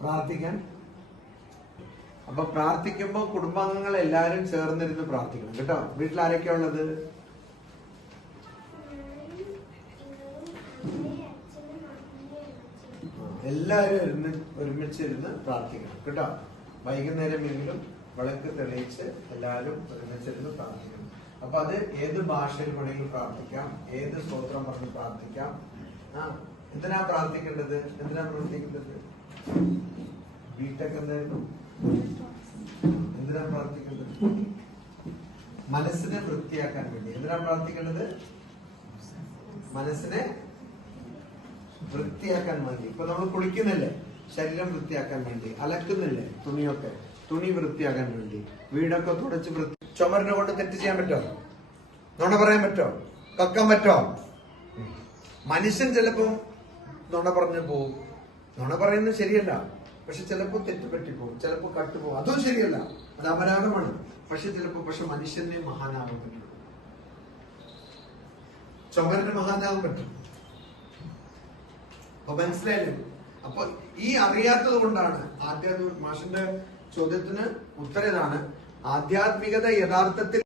പ്രാർത്ഥിക്കാൻ. അപ്പൊ പ്രാർത്ഥിക്കുമ്പോ കുടുംബാംഗങ്ങൾ എല്ലാരും ചേർന്നിരുന്ന് പ്രാർത്ഥിക്കണം കേട്ടോ. വീട്ടിൽ ആരൊക്കെയാ ഉള്ളത്? എല്ലാരും ഒരുമിച്ചിരുന്ന് പ്രാർത്ഥിക്കണം കേട്ടോ. വൈകുന്നേരമെങ്കിലും വിളക്ക് തെളിയിച്ച് എല്ലാവരും ഒരുമിച്ചിരുന്ന് പ്രാർത്ഥിക്കണം. അപ്പൊ അത് ഏത് ഭാഷയിൽ വേണമെങ്കിലും പ്രാർത്ഥിക്കാം, ഏത് സ്തോത്രം പറഞ്ഞ് പ്രാർത്ഥിക്കാം. എന്തിനാ പ്രാർത്ഥിക്കേണ്ടത്? ബിടെക് എന്തായിരുന്നു? എന്തിനാ പ്രാർത്ഥിക്കേണ്ടത്? മനസ്സിനെ വൃത്തിയാക്കാൻ വേണ്ടി. എന്തിനാ പ്രാർത്ഥിക്കേണ്ടത്? മനസ്സിനെ വൃത്തിയാക്കാൻ വേണ്ടി. ഇപ്പൊ നമ്മൾ കുളിക്കുന്നില്ലേ? ശരീരം വൃത്തിയാക്കാൻ വേണ്ടി. അലക്കുന്നില്ലേ തുണിയൊക്കെ? തുണി വൃത്തിയാക്കാൻ വേണ്ടി. വീടൊക്കെ തുടച്ച് ചുമരിനെ കൊണ്ട് തെറ്റ് ചെയ്യാൻ പറ്റുമോ? നുണ പറയാൻ പറ്റുമോ? കക്കാൻ പറ്റുമോ? മനുഷ്യൻ ചിലപ്പോ നുണ പറഞ്ഞു പോവും. നുണ പറയുന്നത് ശരിയല്ല, പക്ഷെ ചിലപ്പോ തെറ്റുപറ്റിപ്പോവും, ചിലപ്പോ കട്ടുപോകും. അതും ശരിയല്ല, അത് അപരാധമാണ്. പക്ഷെ മനുഷ്യനെ മഹാനാകാൻ പറ്റും. ചുമരിന് മഹാനാകാൻ പറ്റും. അപ്പൊ മനസ്സിലായില്ലേ? അപ്പൊ ഈ അറിയാത്തത് കൊണ്ടാണ് മാഷിന്റെ ചോദ്യത്തിന് ഉത്തരം ഇതാണ്. ആധ്യാത്മികത യഥാർത്ഥത്തിൽ